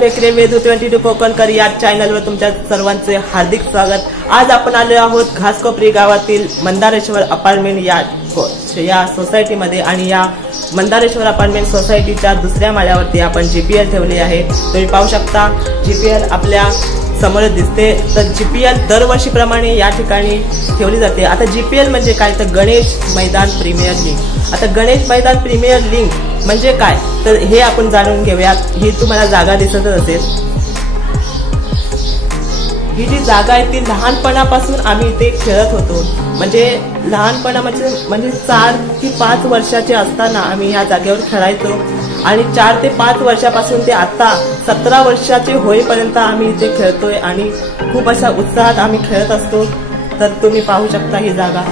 बेकरे वेदू 22 कोकणकर या चॅनलवर तुमच्या सर्वांचे हार्दिक स्वागत। आज आपण आलो आहोत घासकोपरी गावातील मंदारेश्वर अपार्टमेंट या सोसायटीमध्ये आणि या मंदारेश्वर अपार्टमेंट सोसायटीच्या दुसऱ्या माळ्यावरती आपण जीपीएल ठेवली आहे। तुम्ही पाहू शकता जीपीएल आपल्या समोर दिसते। तर जीपीएल दरवर्षीप्रमाणे या ठिकाणी ठेवली जाते। आता जीपीएल म्हणजे काय तर गणेश मैदान प्रीमियर लीग। आता गणेश मैदान प्रीमियर लीग म्हणजे काय तर हे आपण जाणून घेऊयात। ही तुम्हाला जागा दिसतच असेल। ही जी जागा आहे ती लहानपणापासून आम्ही इथे खेळत होतो। म्हणजे लहानपणामध्ये 4 ते 5 वर्षाचे असताना आम्ही या जागेवर खेळायचो आणि 4 ते 5 वर्षापासून ते आता 17 वर्षाचे होईपर्यंत आम्ही इथे खेळतोय आणि खूप अशा उत्साहात आम्ही खेळत असतो। तर तुम्ही पाहू शकता ही जागा।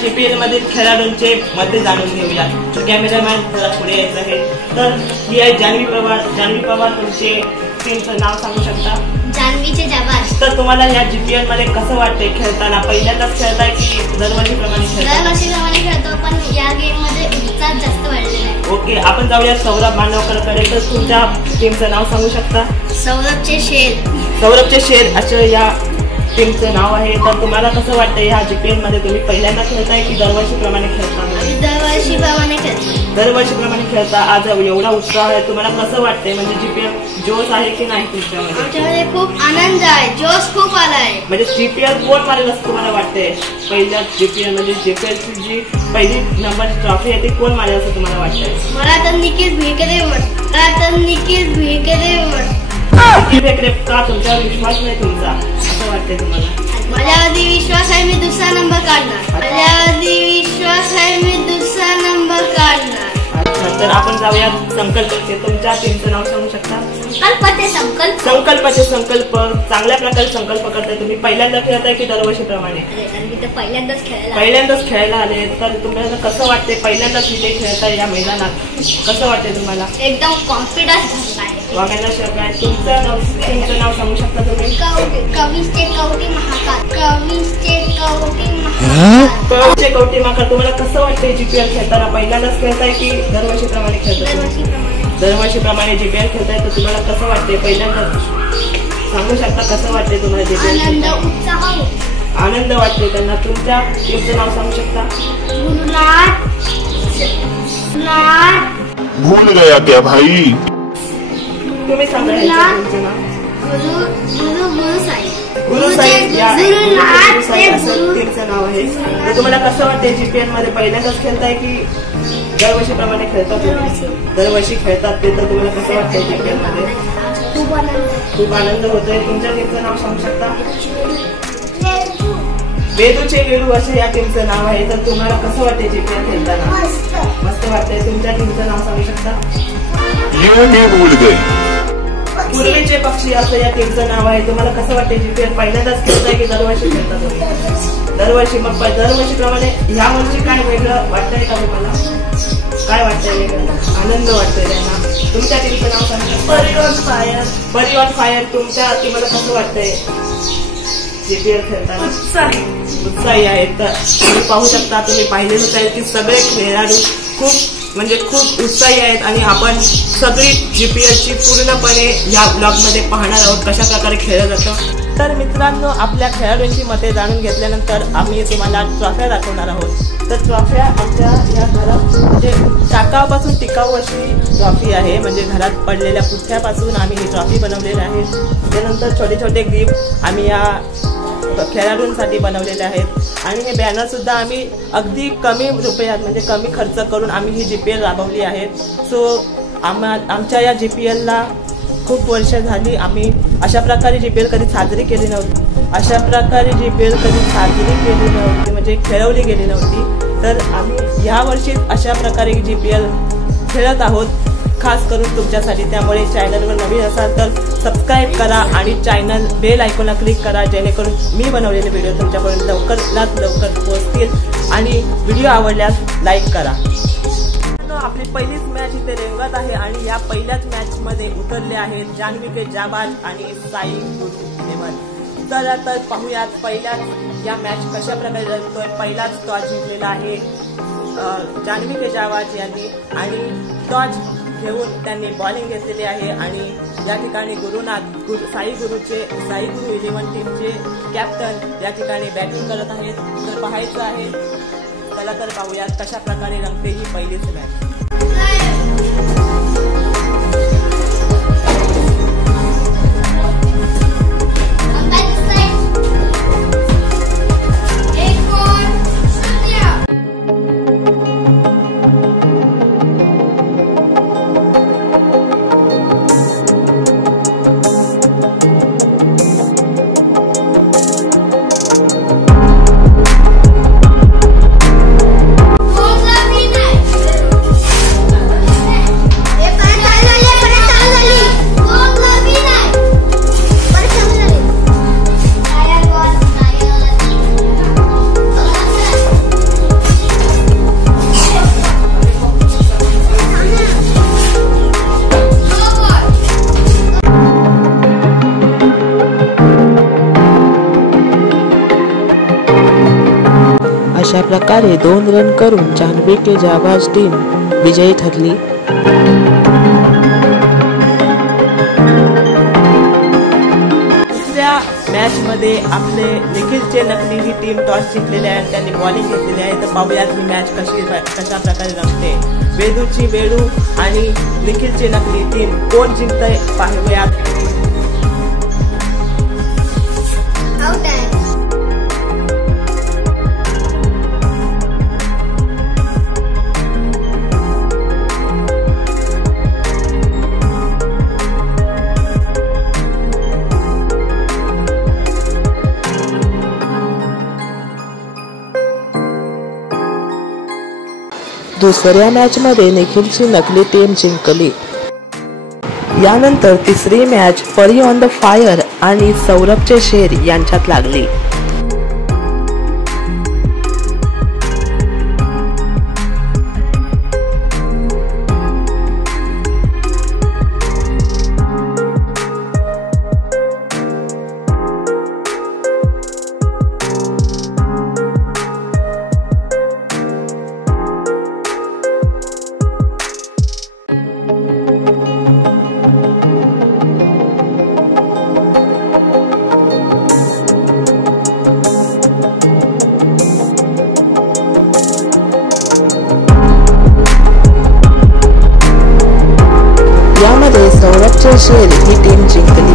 जीपीएल मधील खेळाडूंचे मते जाणून घेऊया। तर कॅमेरामॅन जरा पुढे यायचं आहे। तर ही आहे जान्हवी पवार। तुमचे टीमचं नाव सांगू शकता? जान्हवीचे जाबाज। तर तुम्हाला या जीपीएल मध्ये कसं वाटतंय खेळताना? पहिल्यांदाच खेळताय की दरवर्षीप्रमाणे खेळताय? दरवर्षीप्रमाणे खेळतो पण या गेम मध्ये उत्साह जास्त वाढलेला आहे। ओके, आपण जाऊया सौरभ मांडवकरकडे। तर तुमच्या टीमचं नाव सांगू शकता? सौरभचे शेर असं या टीमचं नाव आहे। तर तुम्हाला कसं वाटतं या जीपीएल मध्ये तुम्ही पहिल्यांदा खेळताय की दरवर्षीप्रमाणे खेळता? दरवर्षीप्रमाणे खेळता। आज एवढा उत्साह आहे, तुम्हाला कसं वाटतंय? म्हणजे जीपीएल जोश आहे की नाही तुमच्यामध्ये? आमच्यामध्ये खूप आनंद आहे, जोश खूप आलाय। म्हणजे जीपीएल कोण मारेल असं तुम्हाला वाटतंय? पहिल्या जीपीएल म्हणजे जीपीएलची जी पहिली नंबर ट्रॉफी आहे ती कोण मारेल असं तुम्हाला वाटतंय? मला तर निखिल भिकेदेवड। का तुमच्यावर विश्वास नाही तुमचा असं वाटतंय तुम्हाला? माझ्यावरती विश्वास आहे, मी दुसरा नंबर काढणार। अच्छा, तर आपण जाऊया संकल्पचे। तुमच्या टीमचं नाव सांगू शकता? संकल्प चांगल्या प्रकारे संकल्प करताय तुम्ही। पहिल्यांदा खेळताय की दरवर्षीप्रमाणे? पहिल्यांदाच खेळायला आले। तर तुम्हाला कसं वाटतंय पहिल्यांदाच इथे खेळताय या मैदानात? कसं वाटतंय तुम्हाला? एकदम कॉन्फिडन्स वागायला शकताय। तुमचं नाव सांगू शकता तुम्ही? कवटी महाकाळ। तुम्हाला कसं वाटतंय जीपीएल खेळताना? पहिल्यांदाच खेळताय की दरवर्षीप्रमाणे खेळताय? दरवर्षीप्रमाणे जीपीएल खेळताय। तर तुम्हाला कसं वाटतंय पहिल्यांदाच? सांगू शकता कसं वाटतंय तुम्हाला जीपीएल? आनंद वाटतोय त्यांना। तुमच्या टीमचं नाव सांगू शकता? भूल गया क्या भाई? तुम्ही सांगा टीमचं नाव? गुरु साई टीमचं नाव आहे। तर तुम्हाला कसं वाटतंय जीपीएल मध्ये पहिल्यांदाच खेळताय की दरवर्षीप्रमाणे खेळतात? दरवर्षी खेळतात ते। तर तुम्हाला कसं वाटतंय जीपीएल मध्ये? खूप आनंद होतोय। तुमच्या टीमचं नाव सांगू शकता? वेदू असं या टीमचं नाव आहे। तर तुम्हाला कसं वाटतंय जीपीएल खेळताना? मस्त वाटतंय। तुमच्या टीमचं नाव सांगू शकता? पूर्वीचे पक्षी असं या टीमचं नाव आहे। तुम्हाला कसं वाटतंय जीपीएल पहिल्यांदाच खेळताय की दरवर्षी खेळता तुम्ही? दरवर्षी। मग दरवर्षीप्रमाणे ह्या वर्षी काय वेगळं वाटतंय का तुम्हाला? काय वाटतंय वेगळं? आनंद वाटतोय त्यांना। तुमच्या टीमचं नाव सांगा? परिवार फायर। तुमच्या टीमला कसं वाटतंय जीपीएल खेळताना? उत्साही आहेत। तर तुम्ही पाहू शकता, तुम्ही पाहिलेलंच आहे की सगळे खेळाडू खूप उत्साही आहेत आणि आपण सगळी जीपीएलची पूर्णपणे या ब्लॉगमध्ये पाहणार आहोत कशा प्रकारे खेळलं जातं। तर मित्रांनो, आपल्या खेळाडूंची मते जाणून घेतल्यानंतर आम्ही तुम्हाला ट्रॉफ्या दाखवणार आहोत। तर ट्रॉफ्या आमच्या या घरात म्हणजे टाकावापासून टिकाऊ अशी ट्रॉफी आहे। म्हणजे घरात पडलेल्या पुठ्ठ्यापासून आम्ही ही ट्रॉफी बनवलेली आहे। त्यानंतर छोटे गिफ्ट आम्ही या खेळाडूंसाठी बनवलेले आहेत आणि हे बॅनर सुद्धा आम्ही अगदी कमी रुपयात म्हणजे कमी खर्च करून आम्ही ही जीपीएल राबवली आहे। सो आमच्या या जीपीएलला खूप वर्ष झाली। आम्ही अशा प्रकारे जीपीएल कधी साजरी केली नव्हती। म्हणजे खेळवली गेली नव्हती। तर आम्ही या वर्षी अशा प्रकारे जीपीएल खेळत आहोत खास करून तुमच्यासाठी। त्यामुळे चॅनलवर नवीन असाल तर सबस्क्राईब करा आणि चॅनल बेल आयकॉनला क्लिक करा, जेणेकरून मी बनवलेले व्हिडिओ तुमच्यापर्यंत लवकर पोहोचतील। आणि व्हिडिओ आवडल्यास लाईक करा। आपली पहिलीच मॅच इथे रंगत आहे आणि या पहिल्याच मॅच मध्ये उतरले आहेत जान्हवी के जाबाज आणि साई गुरु देवन। तर पाहूयात पहिल्याच या मॅच कशा प्रकारे रंगतोय। पहिलाच टॉस जिंकलेला आहे जान्हवी केजावाज यांनी आणि टॉस घेऊन त्यांनी बॉलिंग घेतलेली आहे आणि या ठिकाणी साई गुरु 11 टीमचे कॅप्टन या ठिकाणी बॅटिंग करत आहेत। तर पाहायचं आहे, चला तर पाहूयात कशा प्रकारे रंगते ही पहिलीच मॅच। अशा प्रकारे 2 रन करून जान्हवी केजावाज टीम विजयी ठरली। दुसऱ्या मॅच मध्ये आपले निखिलचे नकली ही टीम टॉस जिंकलेली आहे, त्यांनी बॉलिंग घेतलेली आहे। तर पाहूयात ही मॅच कशा प्रकारे रंगते। वेदूची वेडू आणि निखिलचे नकली टीम कोण जिंकतंय पाहूयात। दुसऱ्या मॅच मध्ये निखिलची नकली टीम जिंकली। यानंतर तिसरी मॅच परी ऑन द फायर आणि सौरभचे शेर यांच्यात लागली। यामध्ये सौरभचे शेर ही टीम जिंकली।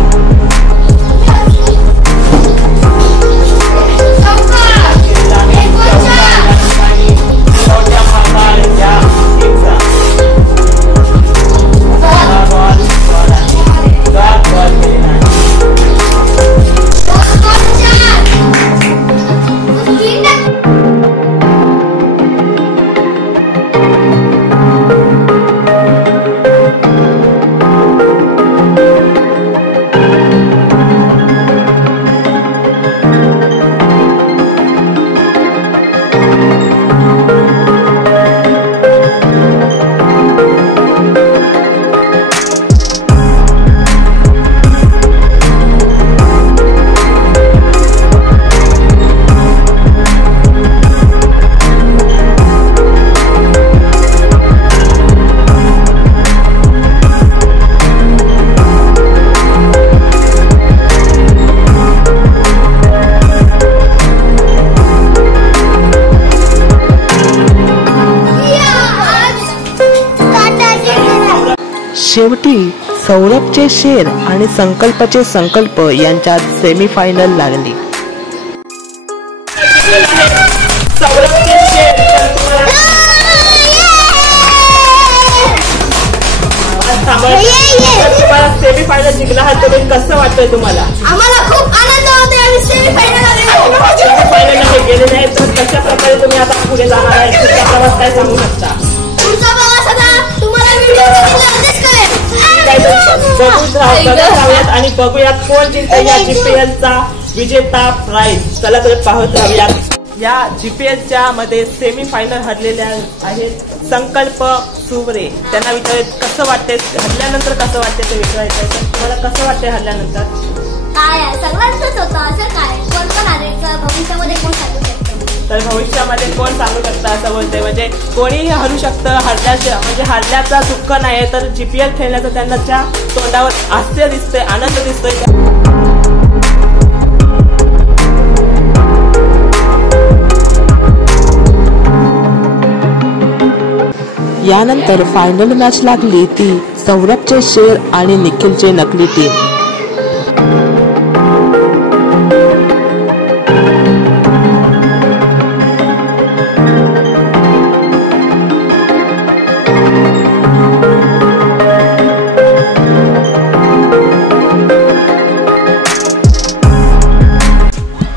शेवटी सौरभचे शेर आणि संकल्पचे संकल्प यांच्यात सेमीफायनल लागली। सौरभचे शेर तुम्हाला सेमीफायनल जिंकला आहात, तुम्ही कसं वाटतंय तुम्हाला? आम्हाला खूप आनंद होतोय, आम्ही सेमीफायनल गेलेले आहेत। तर कशा प्रकारे तुम्ही आता पुढे जाणार आहे, तुमचा प्रवास काय सांगू शकता? तुमचा प्रवास आता तुम्हाला व्हिडिओ जाऊयात आणि बघूयात कोण जिंकतंय या जीपीएलचा विजेता प्राइज। चला तर पाहत राहूयात। या जीपीएलच्या मध्ये सेमीफायनल हरलेल्या आहेत संकल्प सुवरे। त्यांना विचारायचं कसं वाटतंय हरल्यानंतर, कसं वाटतंय ते विचारायचं। तुम्हाला कसं वाटतंय हरल्यानंतर? काय आहे सगळ्यांचंच होतं असं काय कोण पण हारायचं भविष्यामध्ये कोण सांगू शकतं. तर भविष्यामध्ये कोण सांगू शकतं असं बोलते. म्हणजे कोणीही हरू शकतं. म्हणजे हरल्याचा दुःख नाही तर GPL खेळण्याचं त्यांच्या तोंडावर हास्य दिसतंय, आनंद दिसतोय. यानंतर फायनल मॅच लागली ती सौरभचे शेर आणि निखिलचे नकली टीम.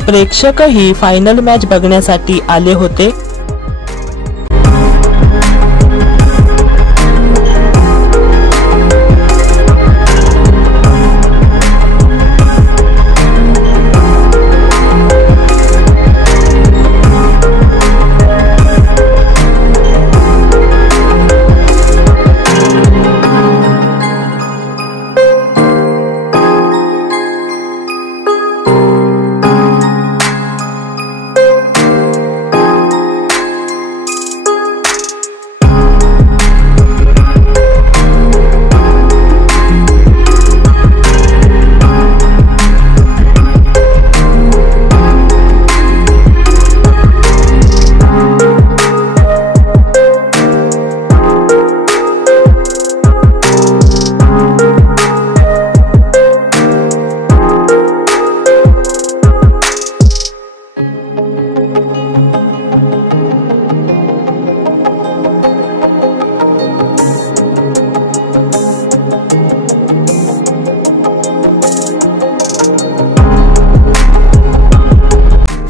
प्रेक्षकही फायनल मॅच बघण्यासाठी आले होते.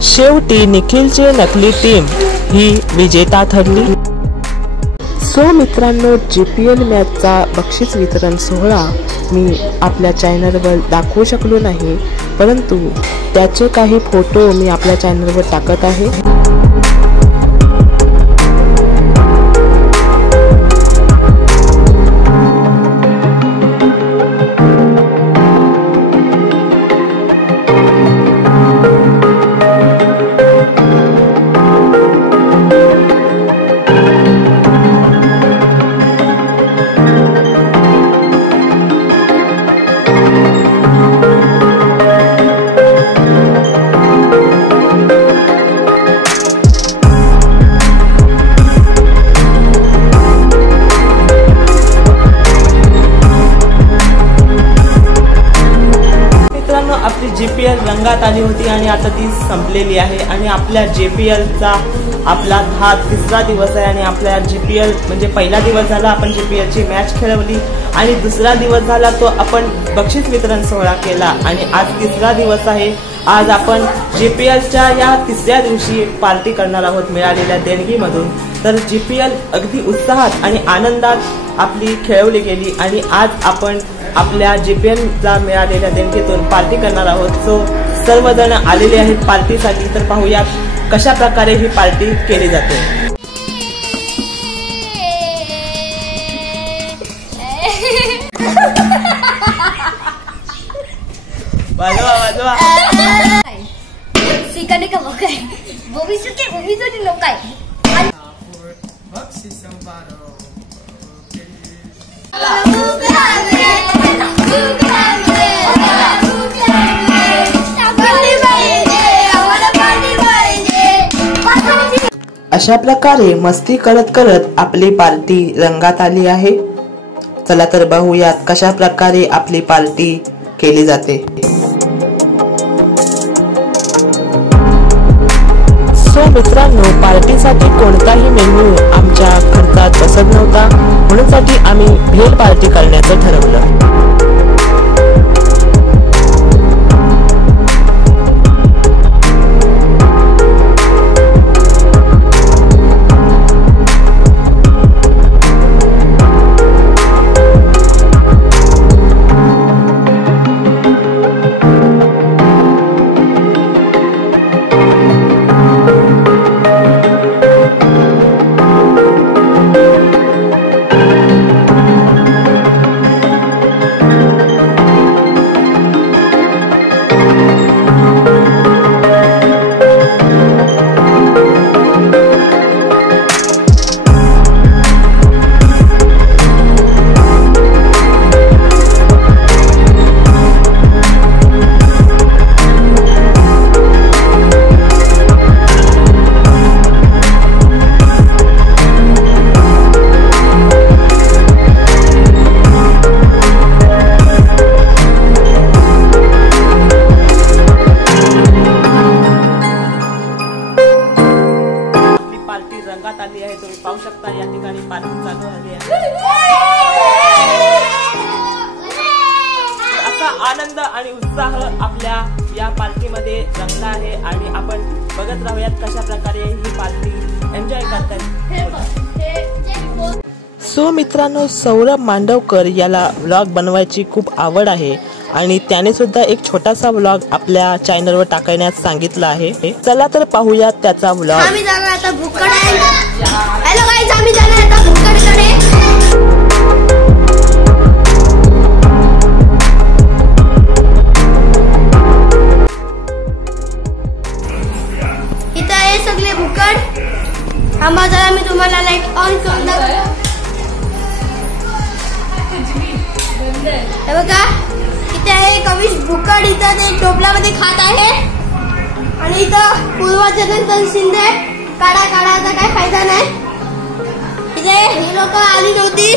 शेवटी निखिलची नकली टीम ही विजेता ठरली. सो मित्रांनो, GPL मॅचचा बक्षीस वितरण सोहळा मी आपल्या चॅनलवर दाखवू शकलो नाही, परंतु त्याचे काही फोटो मी आपल्या चॅनलवर टाकत आहे. आपली GPL रंगात आली होती आणि आता ती संपलेली आहे आणि आपल्या GPLचा आपला हा तिसरा दिवस आहे आणि आपल्या GPL म्हणजे पहिला दिवस झाला आपण GPLची मॅच खेळवली आणि दुसरा दिवस झाला तो आपण बक्षीस वितरण सोहळा केला आणि आज तिसरा दिवस आहे. आज आपण GPLच्या या तिसऱ्या दिवशी पार्टी करणार आहोत मिळालेल्या देणगीमधून. तर GPL अगदी उत्साहात आणि आनंदात आपली खेळवली गेली आणि आज आपण आपल्या GPLला मिळालेल्या देणगीतून पार्टी करणार आहोत. सो सर्वजण आलेले आहेत पार्टीसाठी. तर पाहूयात कशा प्रकारे ही पार्टी केली जाते. वाजवा वाजवा. सिकंडी का बघाय भविष्याची लोक आहे. अशा प्रकारे मस्ती करत करत आपली पार्टी रंगात आली आहे. चला तर बघूयात कशा प्रकारे आपली पार्टी केली जाते. सो मित्रांनो, पार्टीसाठी कोणताही मेन्यू आमच्या खर्चात बसत नव्हता, म्हणून आम्ही भेल पार्टी करण्याचं ठरवलं. शकता या ठिकाणी पार्टी चालू आहे. असा आनंद आणि उत्साह आपल्या या पार्टीमध्ये रंगला आहे आणि आपण बघत राहूयात कशा प्रकारे ही पार्टी एन्जॉय करतात. सो मित्रांनो, सौरभ मांडवकर याला व्लॉग बनवायची खूप आवड आहे आणि त्याने सुद्धा एक छोटासा व्लॉग आपल्या चॅनलवर टाकण्यास सांगितलं आहे. चला तर पाहूया त्याचा व्लॉग. आम्ही जाणार आता भुक्कड. हॅलो गाईज, आम्ही जाणार आता भुक्कडकडे. इथं आहे सगळे भुक्कड. थांबा जरा मी तुम्हाला लाईट ऑन करून दाखवतो. हे बघा, इथे आहे कविश भुक्कड. इथं ते टोपल्यामध्ये खात आहे आणि इथं पूर्वजनंतर शिंदे. काढा काढायचा काय फायदा नाही. इथे ही लोक आली नव्हती,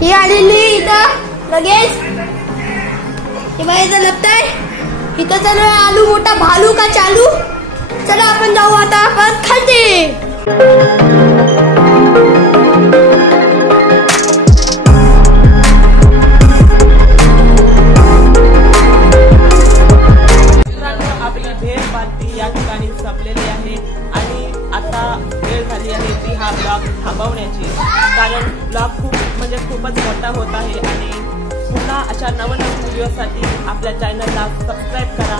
ही आलेली इथं लगेच. हे बघा इथं लपताय. इथं चालू आहे आलू मोठा भालू का चालू. चला आपण जाऊ आता परत खालती. पार्टी या ठिकाणी संपलेली आहे आणि आता वेळ झाली आहे ती हा ब्लॉग थांबवण्याची. कारण ब्लॉग खूपच मोठा होत आहे आणि पुन्हा अशा नवनवीन व्हिडिओसाठी आपल्या चॅनलला सबस्क्राईब करा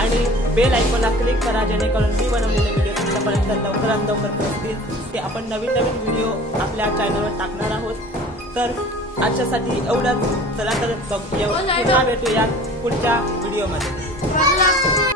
आणि बेल आयकॉनला क्लिक करा, जेणेकरून मी बनवलेले व्हिडिओ तुमच्यापर्यंत लवकरात लवकर पोहोचतील. ते आपण नवीन व्हिडिओ आपल्या चॅनलवर टाकणार आहोत. तर आजच्यासाठी एवढंच. चला तर पुन्हा भेटूया पुढच्या व्हिडिओमध्ये.